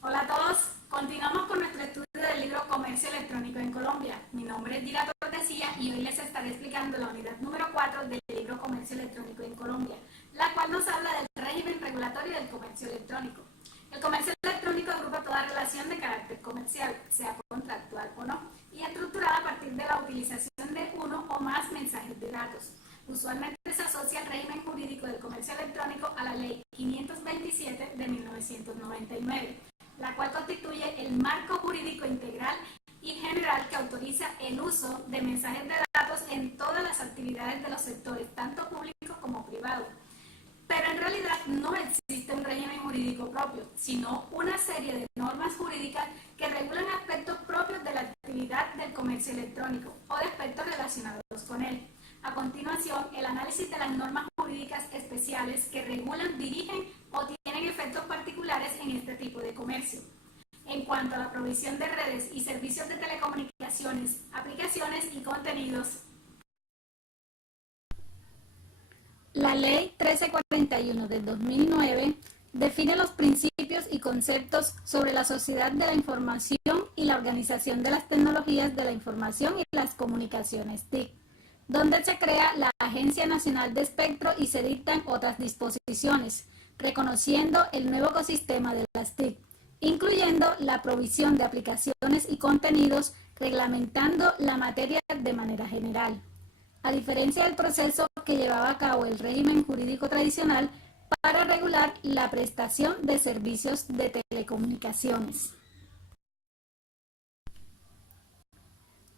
Hola a todos, continuamos con nuestro estudio del libro Comercio Electrónico en Colombia. Mi nombre es Dira Cortesía y hoy les estaré explicando la unidad número 4 del libro Comercio Electrónico en Colombia, la cual nos habla del régimen regulatorio del comercio electrónico. El comercio electrónico agrupa toda relación de carácter comercial, sea contractual o no, y estructurada a partir de la utilización de uno o más mensajes de datos. Usualmente se asocia el régimen jurídico del comercio electrónico a la Ley 527 de 1999, la cual constituye el marco jurídico integral y general que autoriza el uso de mensajes de datos en todas las actividades de los sectores, tanto públicos como privados. Pero en realidad no existe un régimen jurídico propio, sino una serie de normas jurídicas que regulan aspectos propios de la actividad del comercio electrónico o de aspectos relacionados con él. A continuación, el análisis de las normas jurídicas especiales que regulan, dirigen o tienen efectos particulares en este tipo de comercio. En cuanto a la provisión de redes y servicios de telecomunicaciones, aplicaciones y contenidos, la Ley 1341 del 2009 define los principios y conceptos sobre la sociedad de la información y la organización de las tecnologías de la información y las comunicaciones TIC, donde se crea la Agencia Nacional de Espectro y se dictan otras disposiciones, reconociendo el nuevo ecosistema de las TIC, incluyendo la provisión de aplicaciones y contenidos, reglamentando la materia de manera general. A diferencia del proceso que llevaba a cabo el régimen jurídico tradicional para regular la prestación de servicios de telecomunicaciones.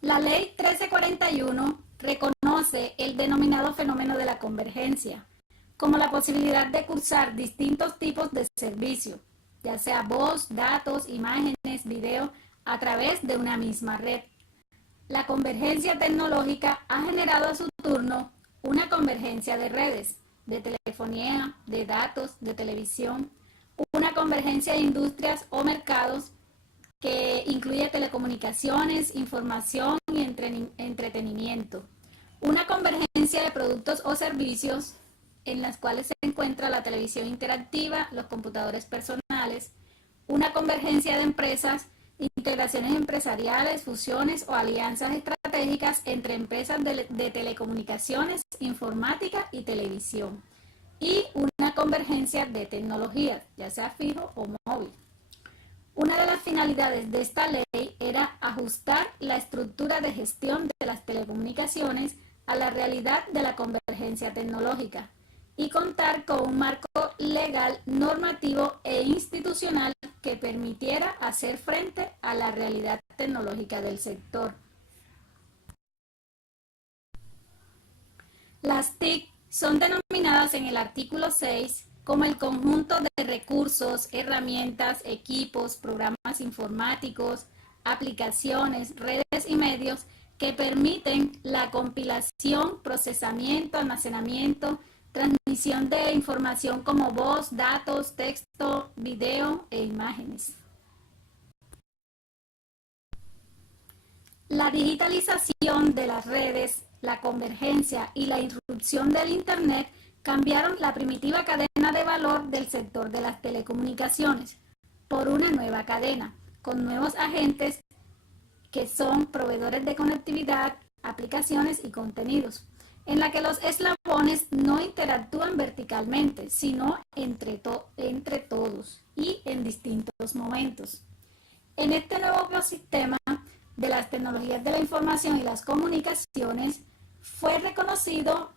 La Ley 1341 reconoce el denominado fenómeno de la convergencia como la posibilidad de cursar distintos tipos de servicio, ya sea voz, datos, imágenes, video, a través de una misma red. La convergencia tecnológica ha generado a su turno una convergencia de redes, de telefonía, de datos, de televisión, una convergencia de industrias o mercados que incluye telecomunicaciones, información y entretenimiento, una convergencia de productos o servicios en las cuales se encuentra la televisión interactiva, los computadores personales, una convergencia de empresas, integraciones empresariales, fusiones o alianzas estratégicas entre empresas de telecomunicaciones, informática y televisión, y una convergencia de tecnologías, ya sea fijo o móvil. Una de las finalidades de esta ley era ajustar la estructura de gestión de las telecomunicaciones a la realidad de la convergencia tecnológica y contar con un marco legal, normativo e institucional que permitiera hacer frente a la realidad tecnológica del sector. Las TIC son denominadas en el artículo 6 como el conjunto de recursos, herramientas, equipos, programas informáticos, aplicaciones, redes y medios que permiten la compilación, procesamiento, almacenamiento, transmisión de información como voz, datos, texto, video e imágenes. La digitalización de las redes, la convergencia y la irrupción del Internet cambiaron la primitiva cadena de valor del sector de las telecomunicaciones por una nueva cadena, con nuevos agentes que son proveedores de conectividad, aplicaciones y contenidos, en la que los eslabones no interactúan verticalmente, sino entre todos y en distintos momentos. En este nuevo ecosistema de las tecnologías de la información y las comunicaciones fue reconocido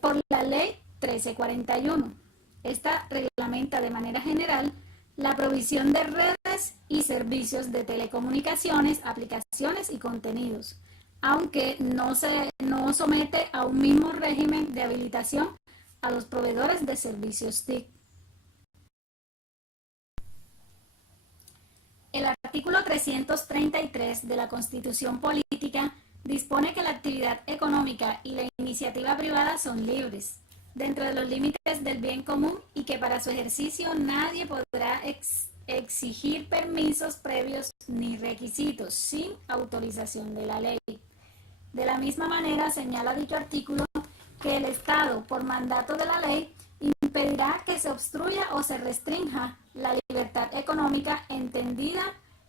por la Ley 1341. Esta reglamenta de manera general la provisión de redes y servicios de telecomunicaciones, aplicaciones y contenidos, aunque no somete a un mismo régimen de habilitación a los proveedores de servicios TIC. El artículo 333 de la Constitución Política dispone que la actividad económica y la iniciativa privada son libres, dentro de los límites del bien común, y que para su ejercicio nadie podrá exigir permisos previos ni requisitos sin autorización de la ley. De la misma manera, señala dicho artículo que el Estado, por mandato de la ley, impedirá que se obstruya o se restrinja la libertad económica entendida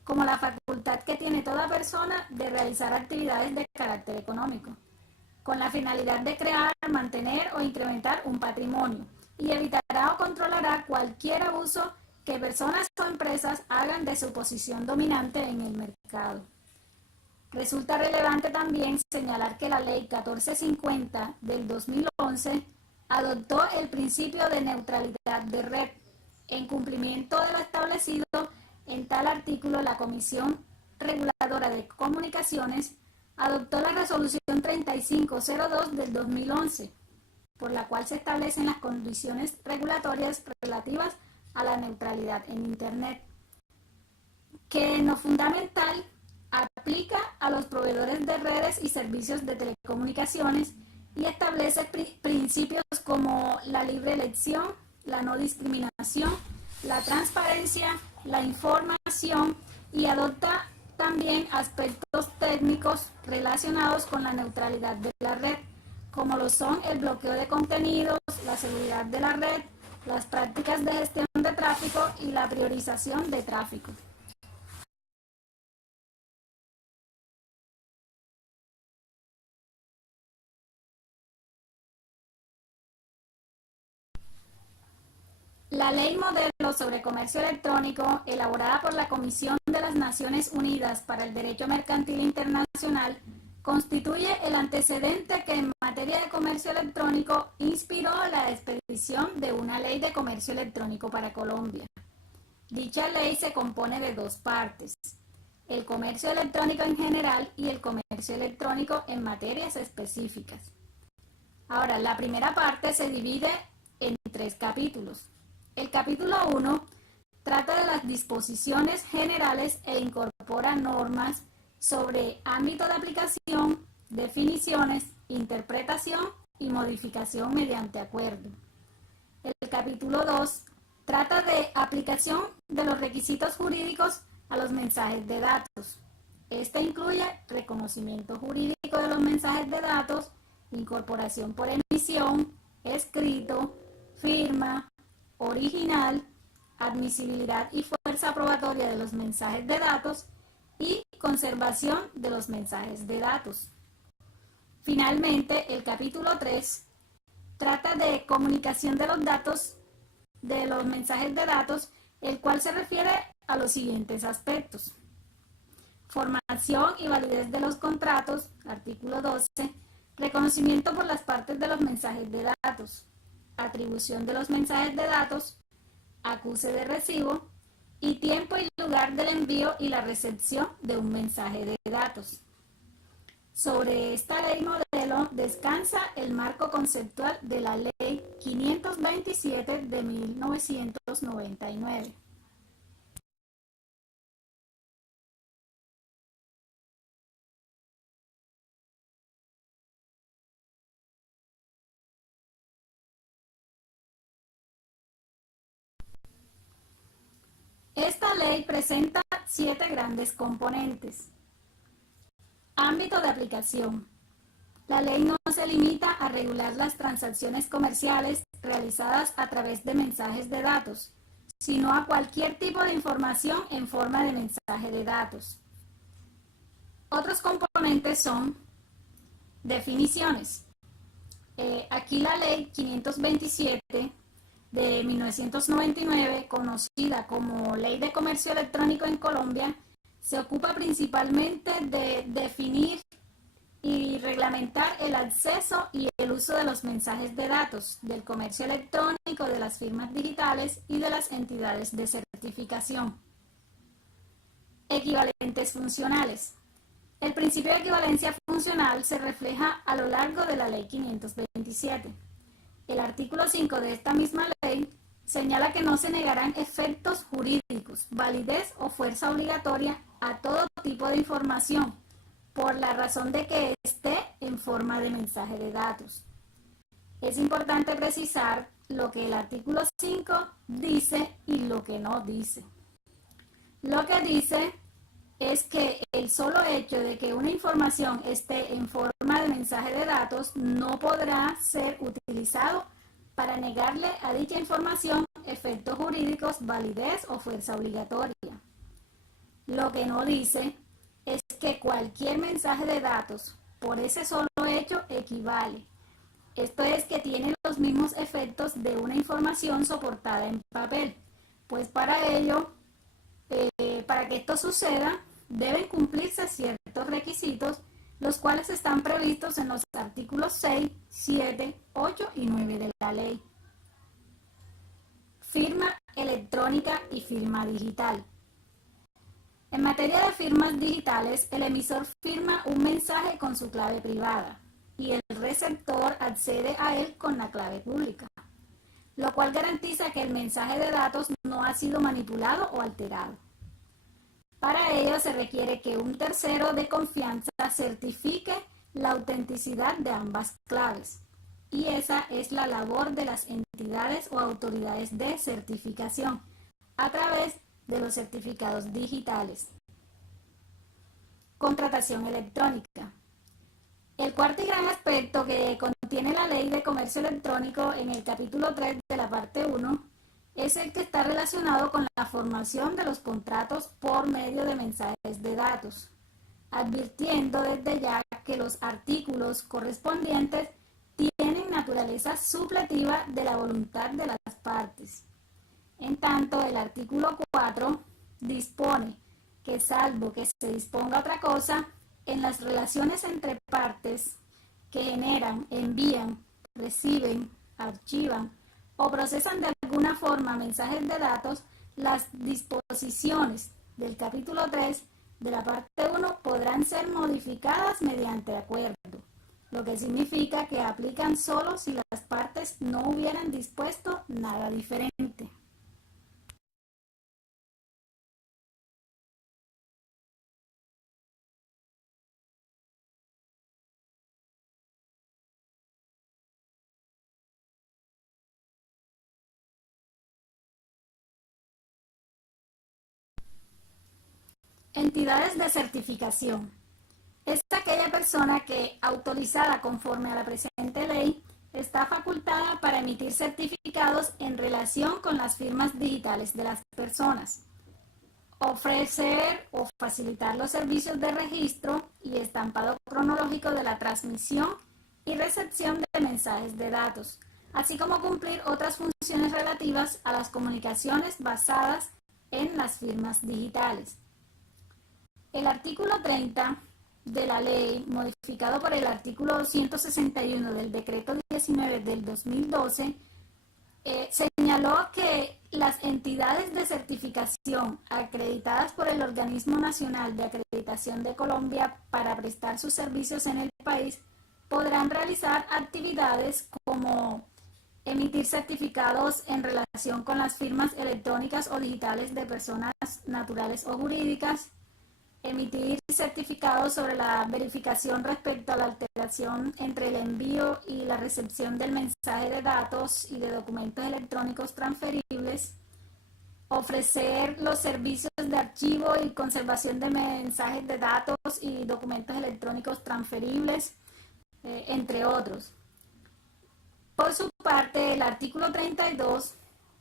como la facultad que tiene toda persona de realizar actividades de carácter económico, con la finalidad de crear, mantener o incrementar un patrimonio, y evitará o controlará cualquier abuso que personas o empresas hagan de su posición dominante en el mercado. Resulta relevante también señalar que la Ley 1450 del 2011 adoptó el principio de neutralidad de red. En cumplimiento de lo establecido en tal artículo, la Comisión Reguladora de Comunicaciones adoptó la Resolución 3502 del 2011, por la cual se establecen las condiciones regulatorias relativas a la neutralidad en Internet, que en lo fundamental aplica a los proveedores de redes y servicios de telecomunicaciones y establece principios como la libre elección, la no discriminación, la transparencia, la información, y adopta también aspectos técnicos relacionados con la neutralidad de la red, como lo son el bloqueo de contenidos, la seguridad de la red, las prácticas de gestión de tráfico y la priorización de tráfico. La Ley Modelo sobre Comercio Electrónico, elaborada por la Comisión de las Naciones Unidas para el Derecho Mercantil Internacional, constituye el antecedente que en materia de comercio electrónico inspiró la expedición de una ley de comercio electrónico para Colombia. Dicha ley se compone de dos partes: el comercio electrónico en general y el comercio electrónico en materias específicas. Ahora, la primera parte se divide en 3 capítulos. El capítulo 1 trata de las disposiciones generales e incorpora normas sobre ámbito de aplicación, definiciones, interpretación y modificación mediante acuerdo. El capítulo 2 trata de aplicación de los requisitos jurídicos a los mensajes de datos. Este incluye reconocimiento jurídico de los mensajes de datos, incorporación por emisión, escrito, firma, original, admisibilidad y fuerza probatoria de los mensajes de datos y conservación de los mensajes de datos. Finalmente, el capítulo 3 trata de comunicación de los datos, de los mensajes de datos, el cual se refiere a los siguientes aspectos: formación y validez de los contratos, artículo 12, reconocimiento por las partes de los mensajes de datos, atribución de los mensajes de datos, acuse de recibo y tiempo y lugar del envío y la recepción de un mensaje de datos. Sobre esta ley modelo descansa el marco conceptual de la Ley 527 de 1999. Esta ley presenta 7 grandes componentes. Ámbito de aplicación. La ley no se limita a regular las transacciones comerciales realizadas a través de mensajes de datos, sino a cualquier tipo de información en forma de mensaje de datos. Otros componentes son definiciones. Aquí la ley 527 de 1999, conocida como Ley de Comercio Electrónico en Colombia, se ocupa principalmente de definir y reglamentar el acceso y el uso de los mensajes de datos, del comercio electrónico, de las firmas digitales y de las entidades de certificación. Equivalentes funcionales. El principio de equivalencia funcional se refleja a lo largo de la Ley 527. El artículo 5 de esta misma ley señala que no se negarán efectos jurídicos, validez o fuerza obligatoria a todo tipo de información, por la razón de que esté en forma de mensaje de datos. Es importante precisar lo que el artículo 5 dice y lo que no dice. Lo que dice es que el solo hecho de que una información esté en forma de mensaje de datos no podrá ser utilizado para negarle a dicha información efectos jurídicos, validez o fuerza obligatoria. Lo que no dice es que cualquier mensaje de datos por ese solo hecho equivale. Esto es que tiene los mismos efectos de una información soportada en papel, pues para ello, para que esto suceda, deben cumplirse ciertos requisitos, los cuales están previstos en los artículos 6, 7, 8 y 9 de la ley. Firma electrónica y firma digital. En materia de firmas digitales, el emisor firma un mensaje con su clave privada y el receptor accede a él con la clave pública, lo cual garantiza que el mensaje de datos no ha sido manipulado o alterado. Para ello se requiere que un tercero de confianza certifique la autenticidad de ambas claves, y esa es la labor de las entidades o autoridades de certificación a través de los certificados digitales. Contratación electrónica. El cuarto y gran aspecto que contiene la Ley de Comercio Electrónico en el capítulo 3 de la parte 1 es el que está relacionado con la formación de los contratos por medio de mensajes de datos, advirtiendo desde ya que los artículos correspondientes tienen naturaleza supletiva de la voluntad de las partes. En tanto, el artículo 4 dispone que, salvo que se disponga otra cosa, en las relaciones entre partes que generan, envían, reciben, archivan o procesan de alguna forma mensajes de datos, las disposiciones del capítulo 3 de la parte 1 podrán ser modificadas mediante acuerdo, lo que significa que aplican solo si las partes no hubieran dispuesto nada diferente. Entidades de certificación. Es aquella persona que, autorizada conforme a la presente ley, está facultada para emitir certificados en relación con las firmas digitales de las personas, ofrecer o facilitar los servicios de registro y estampado cronológico de la transmisión y recepción de mensajes de datos, así como cumplir otras funciones relativas a las comunicaciones basadas en las firmas digitales. El artículo 30 de la ley, modificado por el artículo 161 del decreto 19 del 2012, señaló que las entidades de certificación acreditadas por el Organismo Nacional de Acreditación de Colombia para prestar sus servicios en el país podrán realizar actividades como emitir certificados en relación con las firmas electrónicas o digitales de personas naturales o jurídicas, emitir certificados sobre la verificación respecto a la alteración entre el envío y la recepción del mensaje de datos y de documentos electrónicos transferibles, ofrecer los servicios de archivo y conservación de mensajes de datos y documentos electrónicos transferibles, entre otros. Por su parte, el artículo 32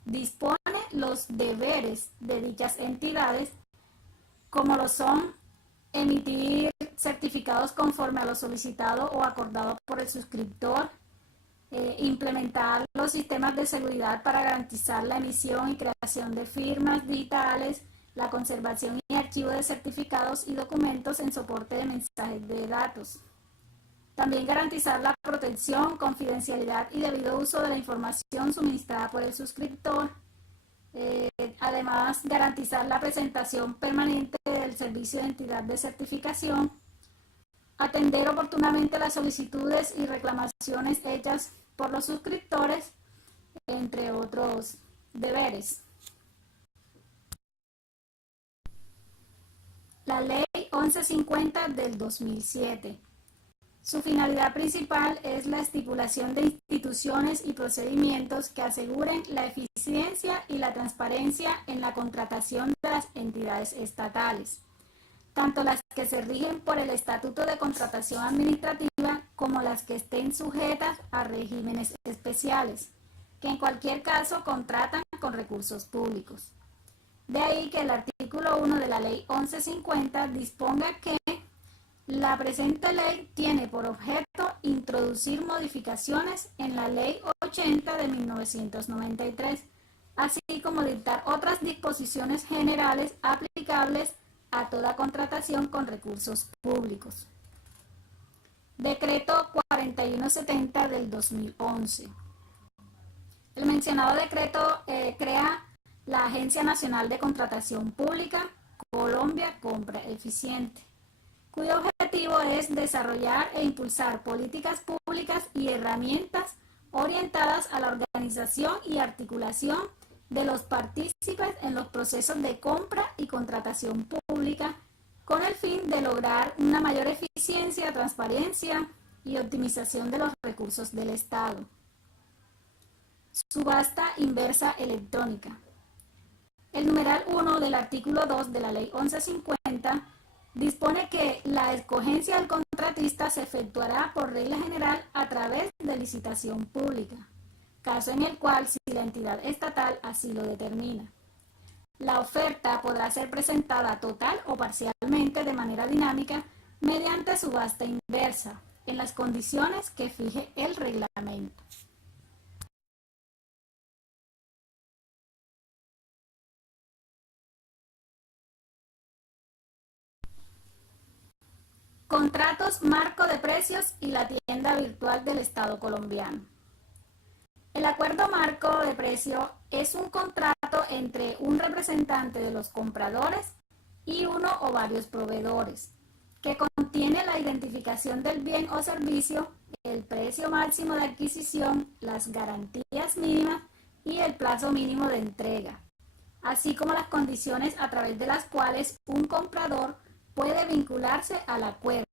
dispone los deberes de dichas entidades, como lo son emitir certificados conforme a lo solicitado o acordado por el suscriptor, implementar los sistemas de seguridad para garantizar la emisión y creación de firmas digitales, la conservación y archivo de certificados y documentos en soporte de mensajes de datos. También garantizar la protección, confidencialidad y debido uso de la información suministrada por el suscriptor. Además, garantizar la presentación permanente del servicio de entidad de certificación, atender oportunamente las solicitudes y reclamaciones hechas por los suscriptores, entre otros deberes. La Ley 1150 del 2007. Su finalidad principal es la estipulación de instituciones y procedimientos que aseguren la eficiencia y la transparencia en la contratación de las entidades estatales, tanto las que se rigen por el Estatuto de Contratación Administrativa como las que estén sujetas a regímenes especiales, que en cualquier caso contratan con recursos públicos. De ahí que el artículo 1 de la Ley 1150 disponga que la presente ley tiene por objeto introducir modificaciones en la Ley 80 de 1993, así como dictar otras disposiciones generales aplicables a toda contratación con recursos públicos. Decreto 4170 del 2011. El mencionado decreto crea la Agencia Nacional de Contratación Pública, Colombia Compra Eficiente, cuyo objetivo es desarrollar e impulsar políticas públicas y herramientas orientadas a la organización y articulación de los partícipes en los procesos de compra y contratación pública, con el fin de lograr una mayor eficiencia, transparencia y optimización de los recursos del Estado. Subasta inversa electrónica. El numeral 1 del artículo 2 de la Ley 1150 dispone que la escogencia del contratista se efectuará por regla general a través de licitación pública, caso en el cual si la entidad estatal así lo determina. La oferta podrá ser presentada total o parcialmente de manera dinámica mediante subasta inversa, en las condiciones que fije el reglamento. Contratos marco de precios y la tienda virtual del Estado colombiano. El acuerdo marco de precio es un contrato entre un representante de los compradores y uno o varios proveedores, que contiene la identificación del bien o servicio, el precio máximo de adquisición, las garantías mínimas y el plazo mínimo de entrega, así como las condiciones a través de las cuales un comprador puede vincularse al acuerdo,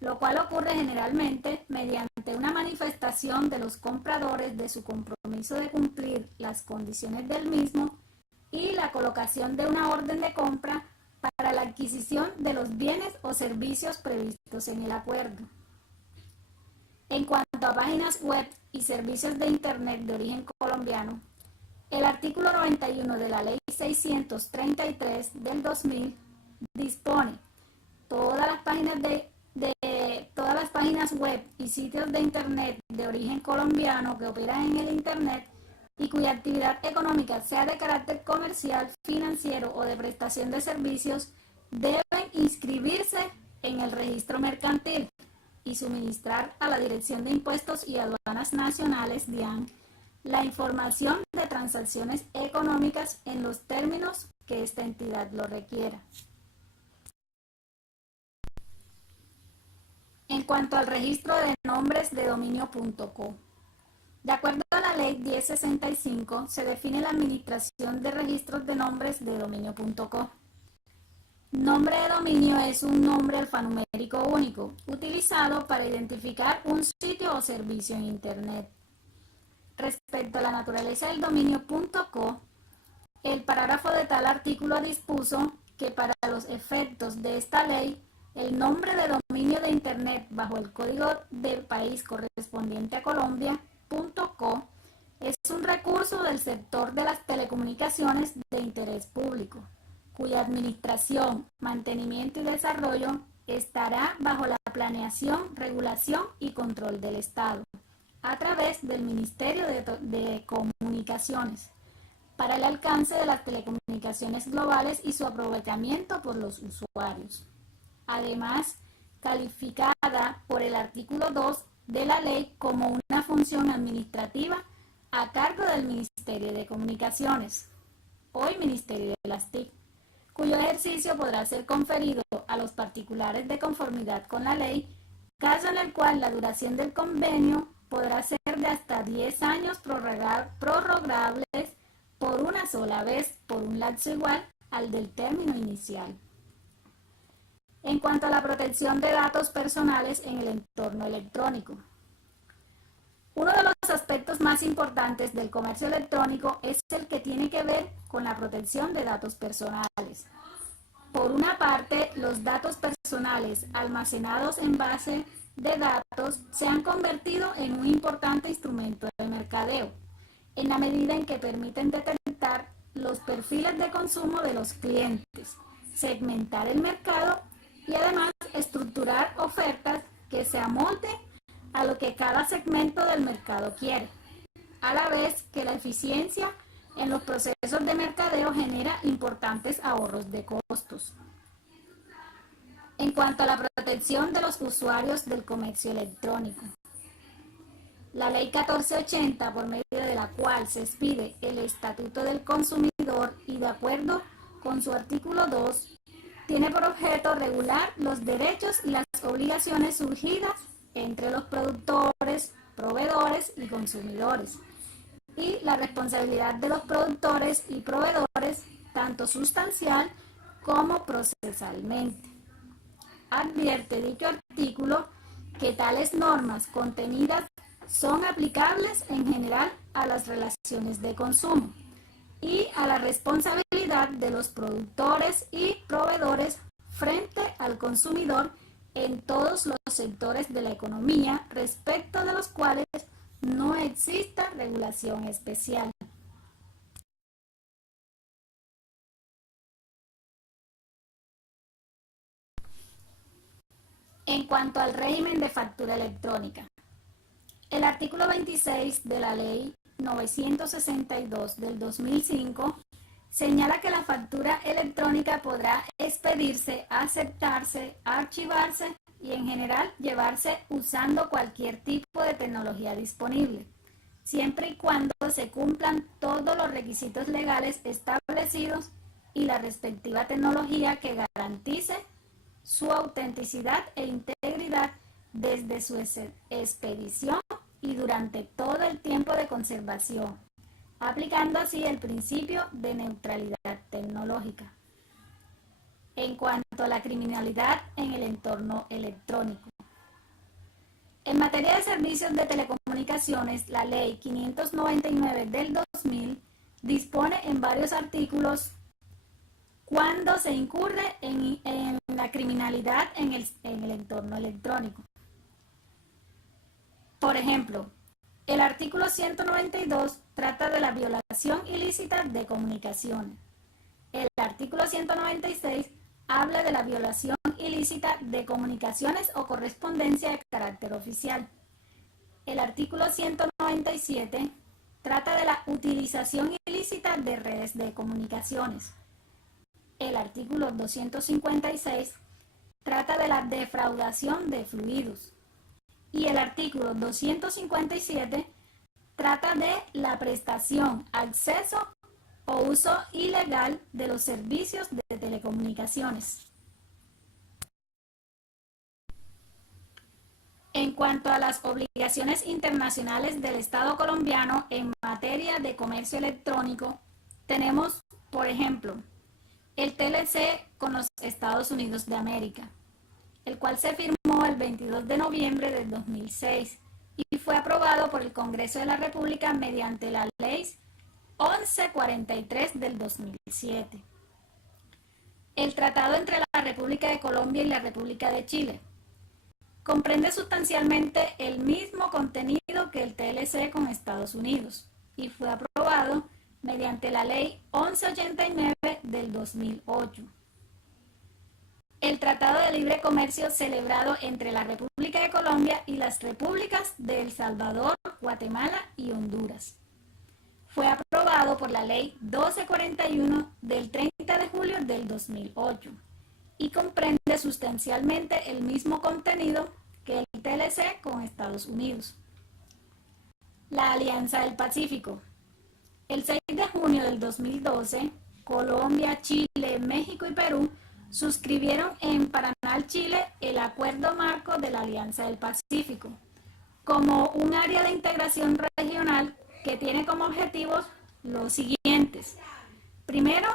lo cual ocurre generalmente mediante una manifestación de los compradores de su compromiso de cumplir las condiciones del mismo y la colocación de una orden de compra para la adquisición de los bienes o servicios previstos en el acuerdo. En cuanto a páginas web y servicios de Internet de origen colombiano, el artículo 91 de la Ley 633 del 2000 dispone todas las páginas web y sitios de Internet de origen colombiano que operan en el Internet y cuya actividad económica sea de carácter comercial, financiero o de prestación de servicios deben inscribirse en el registro mercantil y suministrar a la Dirección de Impuestos y Aduanas Nacionales, DIAN, la información de transacciones económicas en los términos que esta entidad lo requiera. En cuanto al registro de nombres de dominio.co, de acuerdo a la Ley 1065, se define la administración de registros de nombres de dominio.co. Nombre de dominio es un nombre alfanumérico único, utilizado para identificar un sitio o servicio en Internet. Respecto a la naturaleza del dominio.co, el parágrafo de tal artículo dispuso que para los efectos de esta ley, el nombre de dominio de Internet bajo el código del país correspondiente a Colombia.co es un recurso del sector de las telecomunicaciones de interés público, cuya administración, mantenimiento y desarrollo estará bajo la planeación, regulación y control del Estado, a través del Ministerio de Comunicaciones, para el alcance de las telecomunicaciones globales y su aprovechamiento por los usuarios. Además, calificada por el artículo 2 de la ley como una función administrativa a cargo del Ministerio de Comunicaciones, hoy Ministerio de las TIC, cuyo ejercicio podrá ser conferido a los particulares de conformidad con la ley, caso en el cual la duración del convenio podrá ser de hasta 10 años prorrogables por una sola vez por un lapso igual al del término inicial. En cuanto a la protección de datos personales en el entorno electrónico, uno de los aspectos más importantes del comercio electrónico es el que tiene que ver con la protección de datos personales. Por una parte, los datos personales almacenados en base de datos se han convertido en un importante instrumento de mercadeo, en la medida en que permiten detectar los perfiles de consumo de los clientes, segmentar el mercado y además estructurar ofertas que se amolden a lo que cada segmento del mercado quiere, a la vez que la eficiencia en los procesos de mercadeo genera importantes ahorros de costos. En cuanto a la protección de los usuarios del comercio electrónico, la Ley 1480, por medio de la cual se expide el Estatuto del Consumidor y de acuerdo con su artículo 2, tiene por objeto regular los derechos y las obligaciones surgidas entre los productores, proveedores y consumidores, y la responsabilidad de los productores y proveedores, tanto sustancial como procesalmente. Advierte dicho artículo que tales normas contenidas son aplicables en general a las relaciones de consumo y a la responsabilidad de los productores y proveedores frente al consumidor en todos los sectores de la economía respecto de los cuales no exista regulación especial. En cuanto al régimen de factura electrónica, el artículo 26 de la Ley 962 del 2005 señala que la factura electrónica podrá expedirse, aceptarse, archivarse y en general llevarse usando cualquier tipo de tecnología disponible, siempre y cuando se cumplan todos los requisitos legales establecidos y la respectiva tecnología que garantice su autenticidad e integridad desde su expedición y durante todo el tiempo de conservación, aplicando así el principio de neutralidad tecnológica. En cuanto a la criminalidad en el entorno electrónico, en materia de servicios de telecomunicaciones, la Ley 599 del 2000 dispone en varios artículos cuando se incurre en la criminalidad en el entorno electrónico. Por ejemplo, el artículo 192 trata de la violación ilícita de comunicaciones. El artículo 196 habla de la violación ilícita de comunicaciones o correspondencia de carácter oficial. El artículo 197 trata de la utilización ilícita de redes de comunicaciones. El artículo 256 trata de la defraudación de fluidos. Y el artículo 257 trata de la prestación, acceso o uso ilegal de los servicios de telecomunicaciones. En cuanto a las obligaciones internacionales del Estado colombiano en materia de comercio electrónico, tenemos, por ejemplo, el TLC con los Estados Unidos de América, el cual se firmó el 22 de noviembre del 2006 y fue aprobado por el Congreso de la República mediante la Ley 1143 del 2007. El tratado entre la República de Colombia y la República de Chile comprende sustancialmente el mismo contenido que el TLC con Estados Unidos y fue aprobado mediante la Ley 1189 del 2008. El Tratado de Libre Comercio celebrado entre la República de Colombia y las repúblicas de El Salvador, Guatemala y Honduras fue aprobado por la Ley 1241 del 30 de julio del 2008 y comprende sustancialmente el mismo contenido que el TLC con Estados Unidos. La Alianza del Pacífico. El 6 de junio del 2012, Colombia, Chile, México y Perú suscribieron en Paranal, Chile, el Acuerdo Marco de la Alianza del Pacífico, como un área de integración regional que tiene como objetivos los siguientes. Primero,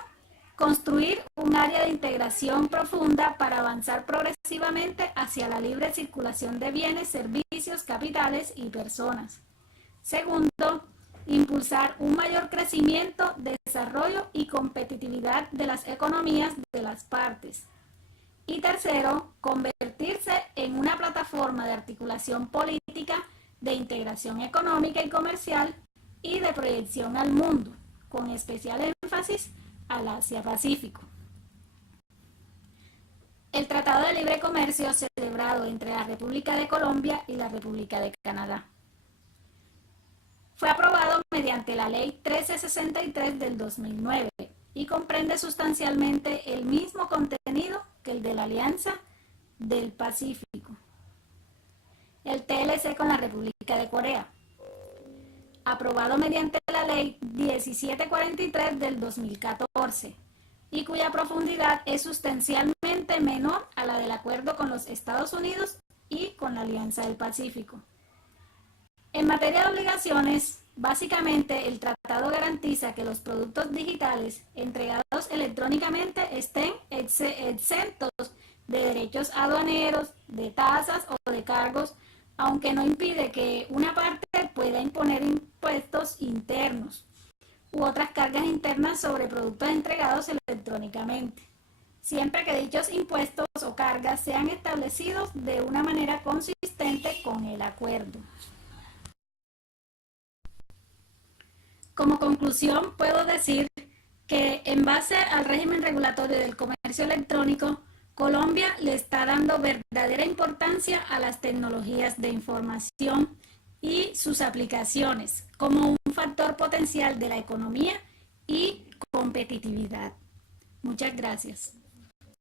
construir un área de integración profunda para avanzar progresivamente hacia la libre circulación de bienes, servicios, capitales y personas. Segundo, impulsar un mayor crecimiento, desarrollo y competitividad de las economías de las partes. Y tercero, convertirse en una plataforma de articulación política, de integración económica y comercial y de proyección al mundo, con especial énfasis al Asia-Pacífico. El Tratado de Libre Comercio celebrado entre la República de Colombia y la República de Canadá. Fue aprobado mediante la Ley 1363 del 2009 y comprende sustancialmente el mismo contenido que el de la Alianza del Pacífico. El TLC con la República de Corea, aprobado mediante la Ley 1743 del 2014 y cuya profundidad es sustancialmente menor a la del acuerdo con los Estados Unidos y con la Alianza del Pacífico. En materia de obligaciones, básicamente el tratado garantiza que los productos digitales entregados electrónicamente estén exentos de derechos aduaneros, de tasas o de cargos, aunque no impide que una parte pueda imponer impuestos internos u otras cargas internas sobre productos entregados electrónicamente, siempre que dichos impuestos o cargas sean establecidos de una manera consistente con el acuerdo. Como conclusión, puedo decir que en base al régimen regulatorio del comercio electrónico, Colombia le está dando verdadera importancia a las tecnologías de información y sus aplicaciones como un factor potencial de la economía y competitividad. Muchas gracias.